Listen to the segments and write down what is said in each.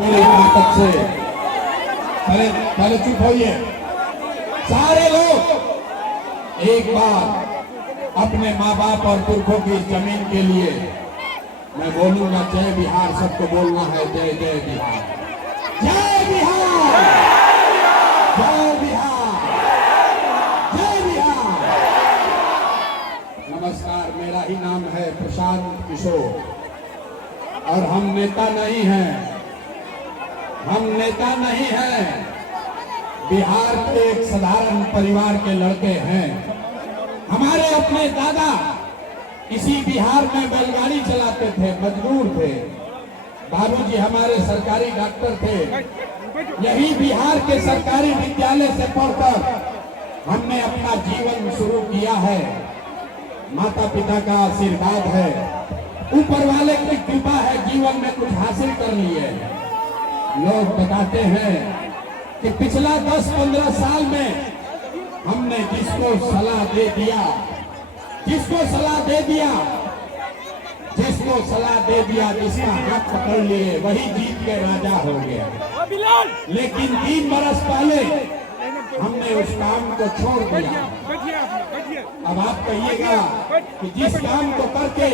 पूरी ताकत से पहले पहले चुप होइए सारे लोग। एक बार अपने माँ बाप और पुरखों की जमीन के लिए मैं बोलूंगा जय बिहार। सबको बोलना है जय जय बिहार, जय बिहार, जय बिहार, जय बिहार। नमस्कार, मेरा ही नाम है प्रशांत किशोर और हम नेता नहीं हैं, हम नेता नहीं हैं। बिहार के एक साधारण परिवार के लड़के हैं। हमारे अपने दादा इसी बिहार में बैलगाड़ी चलाते थे, मजदूर थे। बाबूजी हमारे सरकारी डॉक्टर थे। यही बिहार के सरकारी विद्यालय से पढ़कर हमने अपना जीवन शुरू किया है। माता पिता का आशीर्वाद है, ऊपर वाले की कृपा है, जीवन में कुछ हासिल कर लिए। लोग बताते हैं कि पिछला 10-15 साल में हमने जिसको सलाह दे दिया, जिसको सलाह दे दिया, जिसको सलाह दे दिया, जिसका हाथ पकड़ लिए वही जीत के राजा हो गया। लेकिन 3 बरस पहले हमने उस काम को छोड़ दिया। अब आप कहिएगा कि जिस काम को करके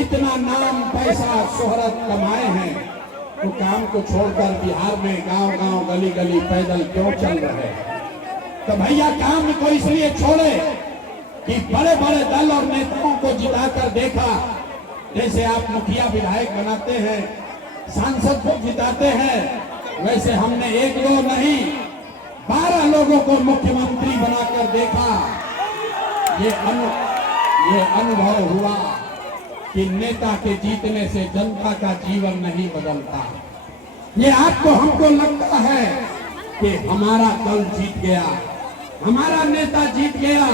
इतना नाम पैसा शोहरत कमाए हैं, तो काम को छोड़कर बिहार में गांव-गांव गली-गली पैदल क्यों चल रहे हैं? तो भैया काम को इसलिए छोड़े कि बड़े-बड़े दल और नेताओं को जिताकर देखा। जैसे आप मुखिया विधायक बनाते हैं, सांसद को जिताते हैं, वैसे हमने 1 लोग नहीं 12 लोगों को मुख्यमंत्री बनाकर देखा। ये अनुभव हुआ कि नेता के जीतने से जनता का जीवन नहीं बदलता। ये आपको हमको लगता है कि हमारा दल जीत गया, हमारा नेता जीत गया,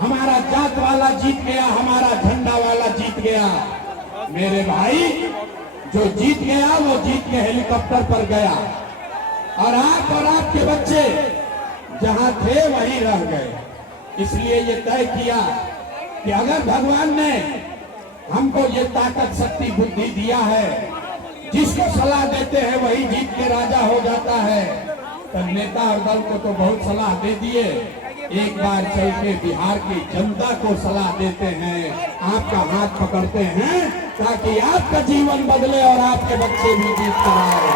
हमारा जात वाला जीत गया, हमारा झंडा वाला जीत गया। मेरे भाई, जो जीत गया वो जीत के हेलीकॉप्टर पर गया और आप और आपके बच्चे जहां थे वहीं रह गए। इसलिए ये तय किया कि अगर भगवान ने हमको ये ताकत शक्ति बुद्धि दिया है, जिसको सलाह देते हैं वही जीत के राजा हो जाता है, तो नेता और दल को तो बहुत सलाह दे दिए। एक बार चल के बिहार की जनता को सलाह देते हैं, आपका हाथ पकड़ते हैं ताकि आपका जीवन बदले और आपके बच्चे भी जीत कर आए।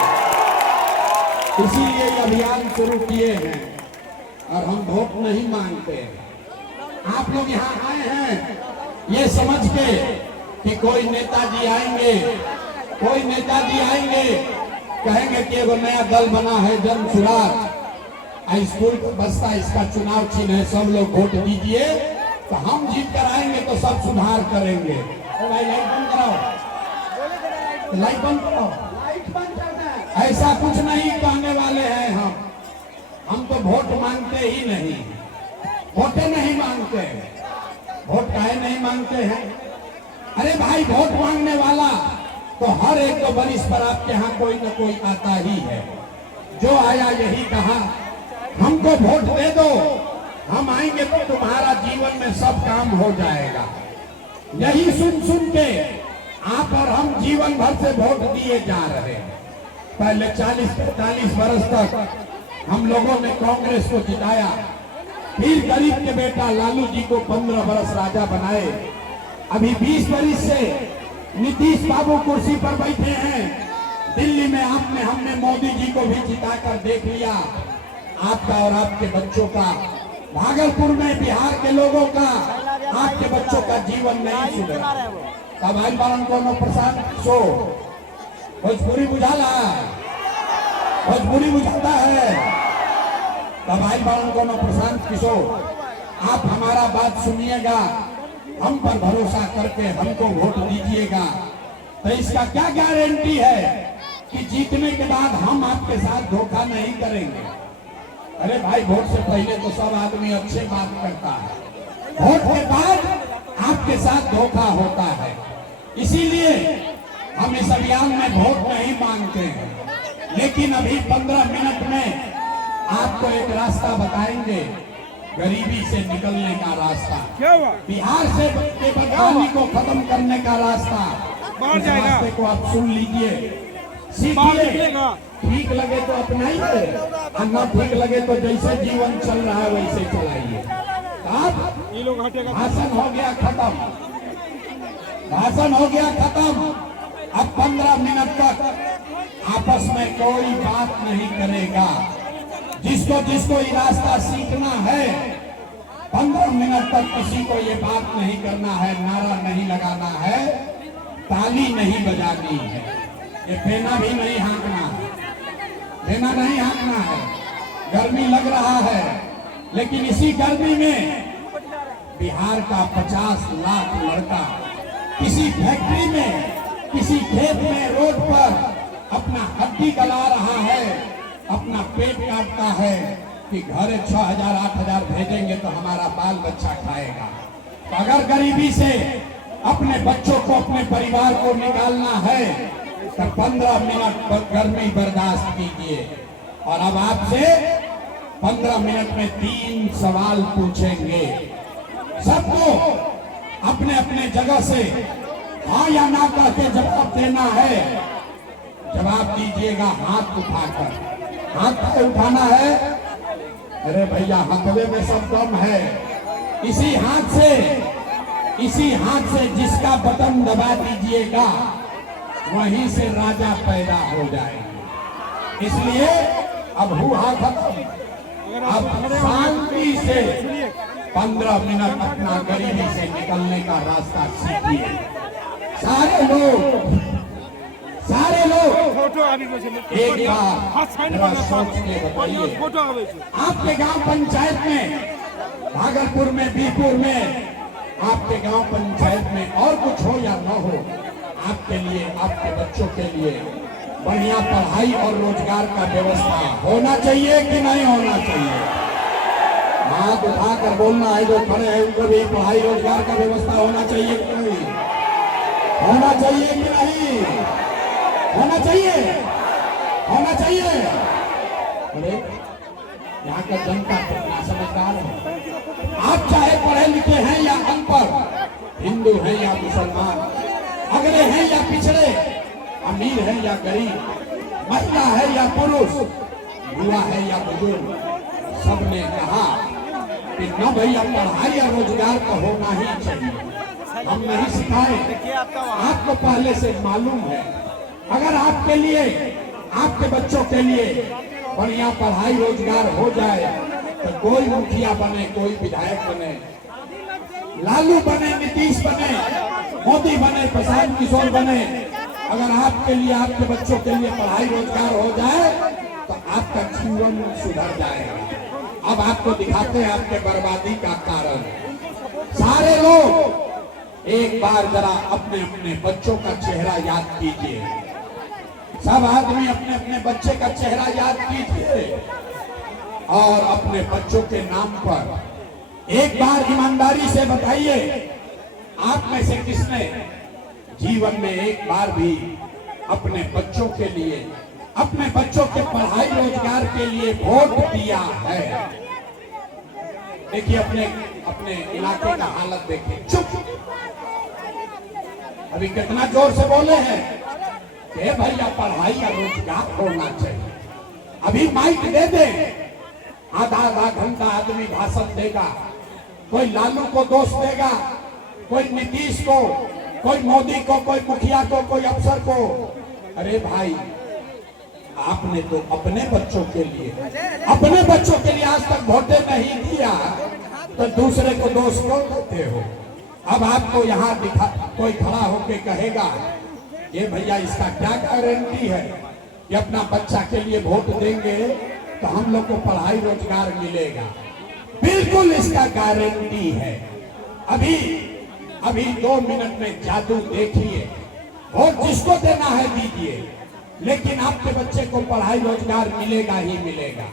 इसीलिए ये अभियान शुरू किए हैं और हम वोट नहीं मांगते। आप लोग यहाँ आए हैं ये समझ के कि कोई नेताजी आएंगे, कोई नेताजी आएंगे, कहेंगे कि एगो नया दल बना है जन सुराज, स्कूल बस्ता इसका चुनाव चिन्ह है, सब लोग वोट दीजिए तो हम जीत कर आएंगे तो सब सुधार करेंगे। भाई लाइट बंद कराओ, लाइट बंद करो, लाइट बंद करना है। ऐसा कुछ नहीं कहने वाले हैं हम तो वोट मांगते ही नहीं, वोटे नहीं मांगते। वोट काहे नहीं मांगते हैं? अरे भाई, वोट मांगने वाला तो हर एक 2 बरिस पर आपके यहाँ कोई न कोई आता ही है। जो आया यही कहा हमको वोट दे दो, हम आएंगे तो तुम्हारा जीवन में सब काम हो जाएगा। यही सुन सुन के आप और हम जीवन भर से वोट दिए जा रहे हैं। पहले 40-45 बरस तक हम लोगों ने कांग्रेस को जिताया, फिर गरीब के बेटा लालू जी को 15 बरस राजा बनाए। अभी 20 बरस से नीतीश बाबू कुर्सी पर बैठे हैं। दिल्ली में हमने मोदी जी को भी जिताकर देख लिया। आपका और आपके बच्चों का, भागलपुर में बिहार के लोगों का, आपके बच्चों का जीवन नहीं सुधरा। तब आई बालन को प्रशांत किशोर भोजपुरी बुझाला, भोजपुरी बुझाता है। तब आई बालन को प्रशांत किशोर, आप हमारा बात सुनिएगा, हम पर भरोसा करके हमको वोट दीजिएगा। तो इसका क्या गारंटी है कि जीतने के बाद हम आपके साथ धोखा नहीं करेंगे? अरे भाई, वोट से पहले तो सब आदमी अच्छे बात करता है, वोट के बाद आपके साथ धोखा होता है। इसीलिए हम इस अभियान में वोट नहीं मांगते हैं, लेकिन अभी 15 मिनट में आपको एक रास्ता बताएंगे, गरीबी से निकलने का रास्ता, बिहार से बेबदनामी को खत्म करने का रास्ता। इस रास्ते को आप सुन लीजिए। सीखिए, ठीक लगे तो अपनाइए और न ठीक लगे तो जैसे जीवन चल रहा है वैसे चलाइए। अब भाषण हो गया खत्म, भाषण हो गया खत्म। अब 15 मिनट तक आपस में कोई बात नहीं करेगा। जिसको जिसको ये रास्ता सीखना है 15 मिनट तक किसी को ये बात नहीं करना है, नारा नहीं लगाना है, ताली नहीं बजानी है, ये फेना भी नहीं हाँकना है, फेना नहीं हाँकना है। गर्मी लग रहा है, लेकिन इसी गर्मी में बिहार का 50 लाख लड़का किसी फैक्ट्री में, किसी खेत में, रोड पर अपना हड्डी गला रहा है, अपना पेट काटता है कि घरे 6,000 8,000 भेजेंगे तो हमारा बाल बच्चा खाएगा। तो अगर गरीबी से अपने बच्चों को, अपने परिवार को निकालना है तो 15 मिनट गर्मी बर्दाश्त कीजिए। और अब आपसे 15 मिनट में 3 सवाल पूछेंगे। सबको अपने अपने जगह से हाँ या ना करके जवाब देना है। जवाब दीजिएगा हाथ उठाकर। हाथ उठाना है। अरे भैया हथवे में सब दम है। इसी हाथ से जिसका बटन दबा दीजिएगा वहीं से राजा पैदा हो जाएंगे। इसलिए अब हुआ खत्म। अब शांति से 15 मिनट अपना गरीबी से निकलने का रास्ता सीखिए। सारे लोग एक बार सोच के बताइए, आपके गांव पंचायत में, भागलपुर में, बीरपुर में, आपके गांव पंचायत में और कुछ हो या न हो, आपके लिए, आपके बच्चों के लिए बढ़िया पढ़ाई और रोजगार का व्यवस्था होना चाहिए कि नहीं होना चाहिए? हाथ उठाकर बोलना है। जो खड़े हैं उनको भी पढ़ाई रोजगार का व्यवस्था होना चाहिए कि नहीं? होना चाहिए कि नहीं? होना चाहिए, होना चाहिए। अरे यहाँ का जनता कितना समझदार है। आप चाहे पढ़े लिखे हैं या अनपढ़, हिंदू हैं या मुसलमान, अगले हैं या पिछड़े, अमीर है या गरीब, महिला है या पुरुष, युवा है या बुजुर्ग, सबने कहा कि न भैया पढ़ाई या रोजगार तो होना ही चाहिए। हम नहीं सिखाए, आपको पहले से मालूम है। अगर आपके लिए, आपके बच्चों के लिए बढ़िया पढ़ाई रोजगार हो जाए तो कोई मुखिया बने, कोई विधायक बने, लालू बने, नीतीश बने, मोदी बने, प्रशांत किशोर बने, अगर आपके लिए, आपके बच्चों के लिए पढ़ाई रोजगार हो जाए तो आपका जीवन सुधर जाएगा। अब आपको दिखाते हैं आपके बर्बादी का कारण। सारे लोग एक बार जरा अपने अपने बच्चों का चेहरा याद कीजिए। सब आदमी अपने अपने बच्चे का चेहरा याद कीजिए और अपने बच्चों के नाम पर एक बार ईमानदारी से बताइए, आप में से किसने जीवन में एक बार भी अपने बच्चों के लिए, अपने बच्चों के पढ़ाई रोजगार के लिए वोट दिया है? देखिए अपने अपने इलाके का हालत देखिए। चुप, अभी कितना जोर से बोले हैं कि भैया पढ़ाई या रोजगार होना चाहिए। अभी माइक दे दे, आधा आधा घंटा आदमी भाषण देगा। कोई लालू को दोष देगा, कोई नीतीश को, कोई मोदी को, कोई मुखिया को, कोई अफसर को। अरे भाई, आपने तो अपने बच्चों के लिए आज तक वोटे नहीं दिया तो दूसरे को दोष क्यों देते हो? अब आपको यहाँ दिखा कोई खड़ा होके कहेगा ये भैया इसका क्या गारंटी है कि अपना बच्चा के लिए वोट देंगे तो हम लोग को पढ़ाई रोजगार मिलेगा? बिल्कुल इसका गारंटी है। अभी 2 मिनट में जादू देखिए। वोट जिसको देना है दीजिए, लेकिन आपके बच्चे को पढ़ाई रोजगार मिलेगा ही मिलेगा।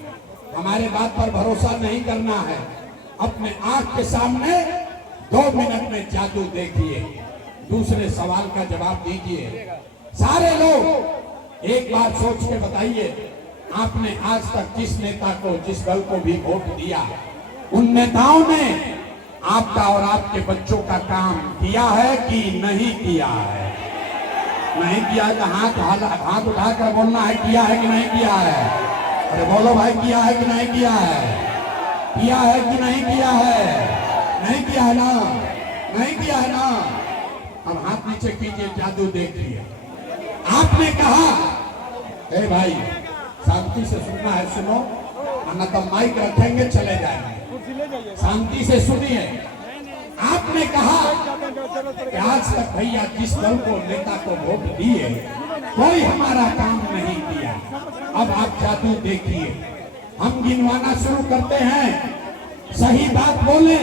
हमारे बात पर भरोसा नहीं करना है, अपने आंख के सामने 2 मिनट में जादू देखिए, दूसरे सवाल का जवाब दीजिए। सारे लोग एक बार सोच के बताइए, आपने आज तक जिस नेता को, जिस दल को भी वोट दिया, उन नेताओं ने आपका और आपके बच्चों का काम किया है कि नहीं किया है? नहीं किया है तो हाथ उठाकर बोलना है किया है कि नहीं किया है। अरे बोलो भाई किया है कि नहीं किया है, किया है कि नहीं किया है, नहीं किया है ना, नहीं किया है ना। अब हाथ नीचे कीजिए, जादू देखिए। आपने कहा हे भाई शांति से सुनना है, सुनो, वरना तो माइक रखेंगे चले जाएंगे, शांति से सुनिए। आपने कहा कि आज तक भैया जिस दल को नेता को वोट दिए कोई हमारा काम नहीं किया। अब आप जादू देखिए, हम गिनवाना शुरू करते हैं, सही बात बोले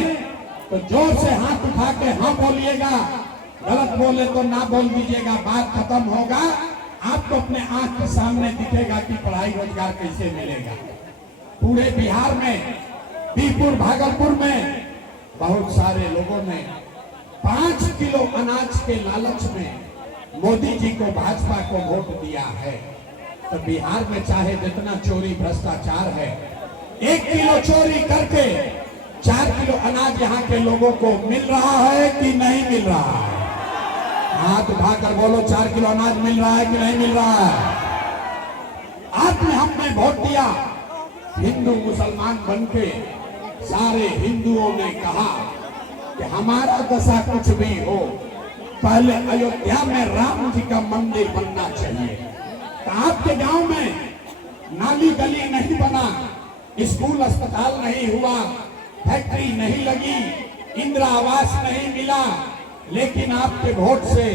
तो जोर से हाथ उठा के हाँ बोलिएगा, गलत बोले तो ना बोल दीजिएगा, बात खत्म होगा। आपको अपने आंख के सामने दिखेगा कि पढ़ाई रोजगार कैसे मिलेगा। पूरे बिहार में, बीरपुर भागलपुर में बहुत सारे लोगों ने 5 किलो अनाज के लालच में मोदी जी को, भाजपा को वोट दिया है। तो बिहार में चाहे जितना चोरी भ्रष्टाचार है, 1 किलो चोरी करके 4 किलो अनाज यहाँ के लोगों को मिल रहा है कि नहीं मिल रहा है। हाथ उठाकर बोलो 4 किलो अनाज मिल रहा है कि नहीं मिल रहा है। आपने हमने वोट दिया, हिंदू मुसलमान बनके सारे हिंदुओं ने कहा कि हमारा दशा कुछ भी हो, पहले अयोध्या में राम जी का मंदिर बनना चाहिए। तो आपके गांव में नाली गली नहीं बना, स्कूल अस्पताल नहीं हुआ, फैक्ट्री नहीं लगी, इंदिरा आवास नहीं मिला, लेकिन आपके वोट से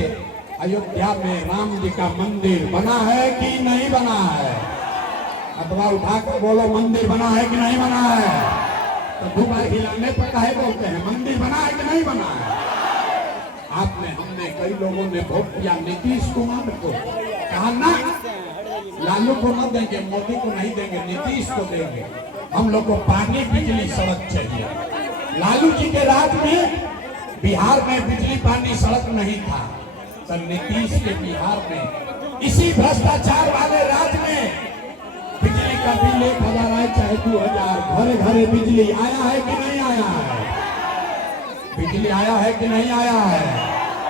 अयोध्या में राम जी का मंदिर बना है कि नहीं बना है। अथवा उठाकर बोलो मंदिर बना है कि नहीं बना है। तो दो बार हिलाने पर काहे बोलते हैं, मंदिर बना है कि नहीं बना है। आपने हमने कई लोगों ने वोट किया नीतीश कुमार को, कहा ना लालू को न देंगे, मोदी को नहीं देंगे, नीतीश को देंगे। हम लोग को पानी बिजली सड़क चाहिए। लालू जी के राज में बिहार में बिजली पानी सड़क नहीं था, तो नीतीश के बिहार में इसी भ्रष्टाचार वाले राज में बिजली का बिल 1000 आए चाहे 2000, घरे घरे बिजली आया है कि नहीं आया है, बिजली आया है कि नहीं आया है।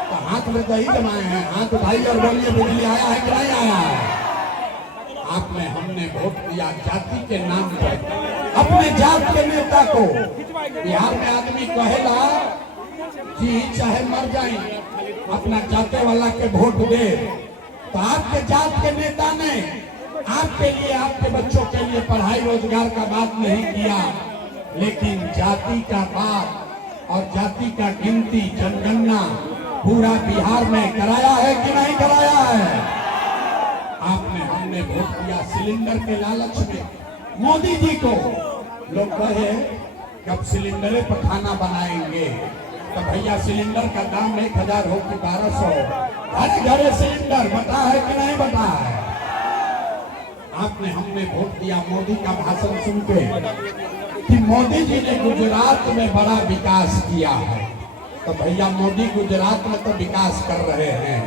तो हाथ में दही जमाए हैं, हाथ उठाइए और बोलिए बिजली आया है कि नहीं आया है। आपने हमने वोट दिया जाति के नाम पर, अपने जात के नेता को। बिहार में आदमी कहेला जी चाहे मर जाए अपना जाते वाला के वोट दे। तो आपके जात के नेता ने आपके लिए, आपके बच्चों के लिए पढ़ाई रोजगार का बात नहीं किया, लेकिन जाति का बात और जाति का गिनती जनगणना पूरा बिहार में कराया है कि नहीं कराया है। आपने हमने वोट दिया सिलेंडर के लालच में मोदी जी को। लोग कहे कब सिलेंडर पर खाना बनाएंगे, तो भैया सिलेंडर का दाम 1000 हो कि 1200, घरे घरे सिलेंडर बता है कि नहीं बता है। आपने हमने वोट दिया मोदी का भाषण सुन के कि मोदी जी ने गुजरात में बड़ा विकास किया है। तो भैया मोदी गुजरात में तो विकास कर रहे हैं,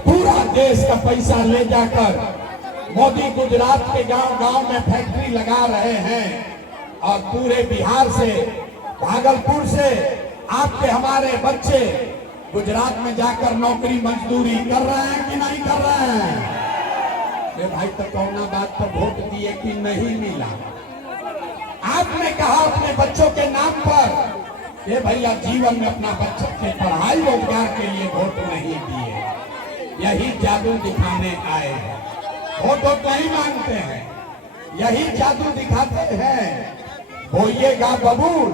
पूरा देश का पैसा ले जाकर मोदी गुजरात के गांव गांव में फैक्ट्री लगा रहे हैं, और पूरे बिहार से, भागलपुर से आपके हमारे बच्चे गुजरात में जाकर नौकरी मजदूरी कर रहे हैं कि नहीं कर रहे हैं। अरे भाई तो कौना बात पर वोट दिए कि नहीं मिला। आपने कहा अपने बच्चों के नाम पर, ये भैया जीवन में अपना बच्चों के पढ़ाई रोजगार के लिए वोट नहीं दिए, यही जादू दिखाने आए हैं। वोट नहीं मांगते हैं, यही जादू दिखाते हैं। बोइएगा बबूल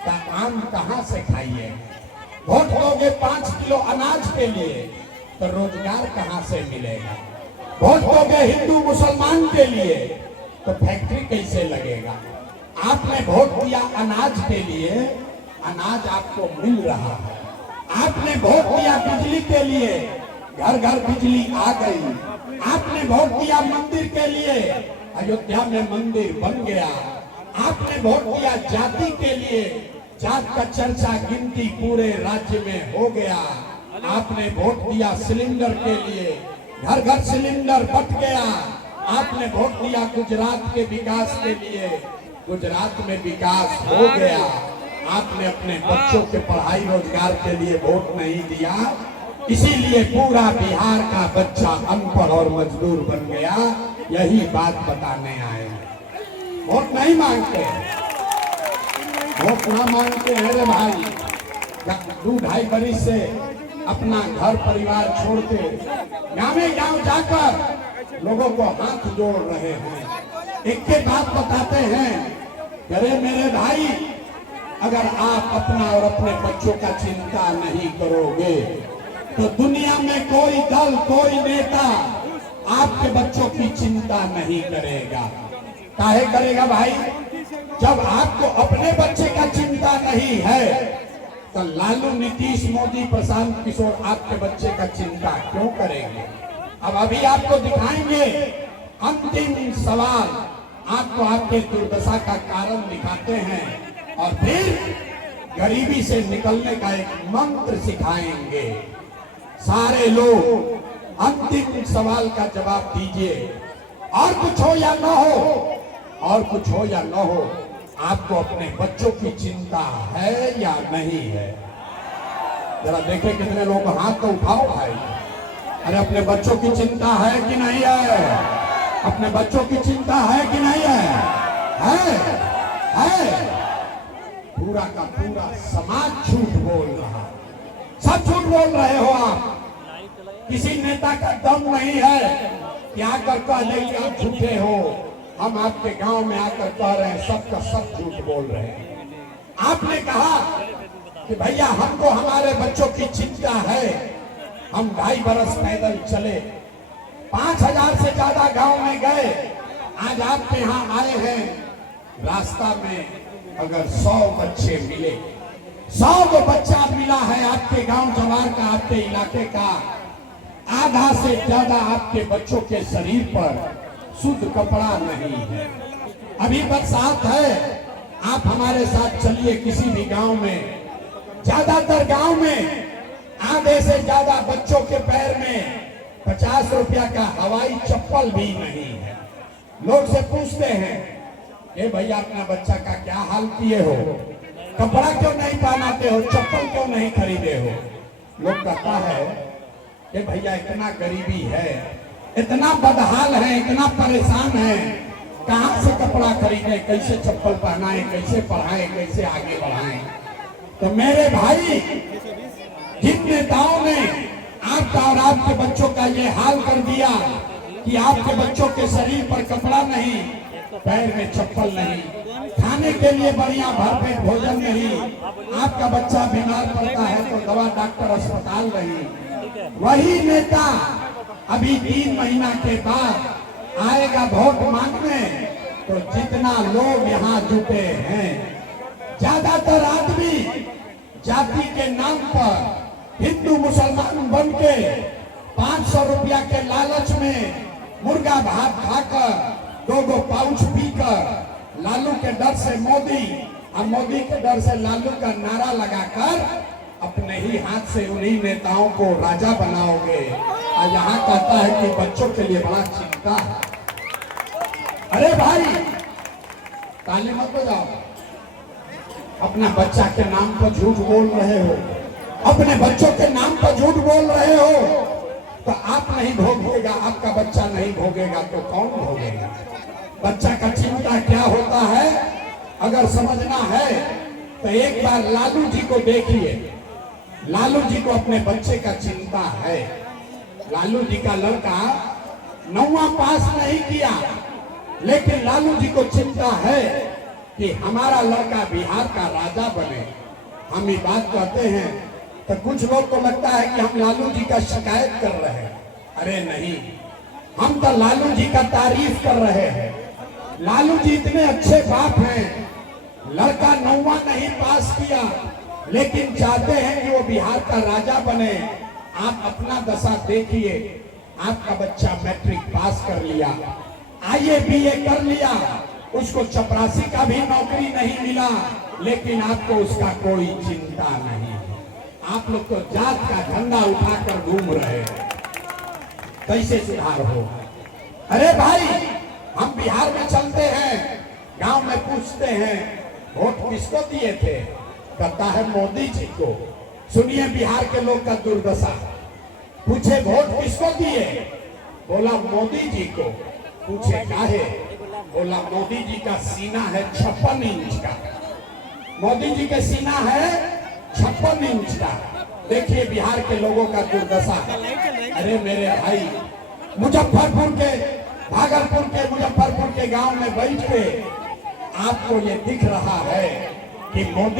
तो आम कहाँ से खाइए। वोट दोगे 5 किलो अनाज के लिए तो रोजगार कहाँ से मिलेगा। वोट दोगे हिंदू मुसलमान के लिए तो फैक्ट्री कैसे लगेगा। आपने वोट दिया अनाज के लिए, अनाज आपको मिल रहा है। आपने वोट दिया बिजली के लिए, घर घर बिजली आ गई। आपने वोट दिया मंदिर के लिए, अयोध्या में मंदिर बन गया। आपने वोट दिया जाति के लिए, जात का चर्चा गिनती पूरे राज्य में हो गया। आपने वोट दिया सिलेंडर के लिए, घर घर सिलेंडर बट गया। आपने वोट दिया गुजरात के विकास के लिए, गुजरात में विकास हो गया। आपने अपने बच्चों के पढ़ाई रोजगार के लिए वोट नहीं दिया, इसीलिए पूरा बिहार का बच्चा अनपढ़ और मजदूर बन गया। यही बात बताने आए हैं। वोट नहीं मांगते, वोट ना मांगते हैं रे भाई। 2-2.5 बरिस से अपना घर परिवार छोड़ के गाँव जाकर लोगों को हाथ जोड़ रहे हैं। एक के बात बताते हैं, अरे मेरे भाई, अगर आप अपना और अपने बच्चों का चिंता नहीं करोगे तो दुनिया में कोई दल, कोई नेता आपके बच्चों की चिंता नहीं करेगा। काहे करेगा भाई? जब आपको अपने बच्चे का चिंता नहीं है तो लालू, नीतीश, मोदी, प्रशांत किशोर आपके बच्चे का चिंता क्यों करेंगे? अब अभी आपको दिखाएंगे अंतिम सवाल, आपको आपके दुर्दशा का कारण दिखाते हैं और फिर गरीबी से निकलने का एक मंत्र सिखाएंगे। सारे लोग अंतिम सवाल का जवाब दीजिए। और कुछ हो या न हो, और कुछ हो या न हो, आपको अपने बच्चों की चिंता है या नहीं है? जरा देखें कितने लोग हाथ तो उठाओ भाई। अरे अपने बच्चों की चिंता है कि नहीं है? अपने बच्चों की चिंता है कि नहीं है? है। पूरा का पूरा समाज झूठ बोल रहा, सब झूठ बोल रहे हो आप। किसी नेता का दम नहीं है कि आकर कह दे कि आप झूठे हो। हम आपके गांव में आकर कह रहे हैं, सबका सब झूठ बोल रहे हैं। आपने कहा कि भैया हमको हमारे बच्चों की चिंता है। हम 2.5 बरस पैदल चले, 5000 से ज्यादा गांव में गए। आज आपके यहाँ आए हैं, रास्ता में अगर 100 बच्चे मिले, 100 को बच्चा मिला है आपके गांव जवार का, आपके इलाके का, आधा से ज्यादा आपके बच्चों के शरीर पर शुद्ध कपड़ा नहीं है। अभी बरसात है, आप हमारे साथ चलिए किसी भी गांव में, ज्यादातर गांव में आधे से ज्यादा बच्चों के पैर में 50 रुपया का हवाई चप्पल भी नहीं है। लोग से पूछते हैं, ए भैया अपना बच्चा का क्या हाल किए हो? कपड़ा क्यों नहीं पहनाते हो? चप्पल क्यों नहीं खरीदे हो? लोग कहता है कि भैया इतना गरीबी है, इतना बदहाल है, इतना परेशान है, कहां से कपड़ा खरीदे, कैसे चप्पल पहनाएं, कैसे पढ़ाएं, कैसे आगे बढ़ाएं? तो मेरे भाई, जिन नेताओं ने आपका और आपके बच्चों का ये हाल कर दिया कि आपके बच्चों के शरीर पर कपड़ा नहीं, पैर में चप्पल नहीं, खाने के लिए बढ़िया भरपेट भोजन नहीं, आपका बच्चा बीमार पड़ता है तो दवा डॉक्टर अस्पताल नहीं, वही नेता अभी 3 महीना के बाद आएगा वोट मांगने, तो जितना लोग यहाँ जुटे हैं, ज्यादातर आदमी जाति के नाम पर हिंदू मुसलमान बन के 500 रुपया के लालच में मुर्गा भात खाकर, 2 पाउच पीकर, लालू के डर से मोदी और मोदी के डर से लालू का नारा लगाकर अपने ही हाथ से उन्हीं नेताओं को राजा बनाओगे। और यहाँ कहता है कि बच्चों के लिए बड़ा चिंता है। अरे भाई, ताली मत बजाओ। अपना बच्चा के नाम पर झूठ बोल रहे हो, अपने बच्चों के नाम पर झूठ बोल रहे हो, तो आप नहीं भोगेगा, आपका बच्चा नहीं भोगेगा तो कौन भोगेगा? बच्चा का चिंता क्या होता है अगर समझना है तो एक बार लालू जी को देखिए। लालू जी को अपने बच्चे का चिंता है। लालू जी का लड़का 9वां पास नहीं किया, लेकिन लालू जी को चिंता है कि हमारा लड़का बिहार का राजा बने। हम ये बात कहते हैं तो कुछ लोग को लगता है कि हम लालू जी का शिकायत कर रहे हैं। अरे नहीं, हम तो लालू जी का तारीफ कर रहे हैं। लालू जी इतने अच्छे बाप हैं, लड़का 9वां नहीं पास किया लेकिन चाहते हैं कि वो बिहार का राजा बने। आप अपना दशा देखिए, आपका बच्चा मैट्रिक पास कर लिया, आईए बीए कर लिया, उसको चपरासी का भी नौकरी नहीं मिला, लेकिन आपको उसका कोई चिंता नहीं है। आप लोग तो जात का झंडा उठाकर घूम रहे हैं। कैसे सुधार हो? अरे भाई, हम बिहार में चलते हैं, गांव में पूछते हैं वोट किसको दिए थे? कहता है मोदी जी को। सुनिए बिहार के लोग का दुर्दशा। पूछे वोट किसको दिए? बोला मोदी जी को। पूछे काहे? बोला मोदी जी का सीना है 56 इंच का। मोदी जी का सीना है 56 इंच का। देखिए बिहार के लोगों का दुर्दशा। अरे मेरे भाई, मुजफ्फरपुर के, भागलपुर के, मुजफ्फरपुर के गांव में बैठ के आपको ये दिख रहा है कि मोदी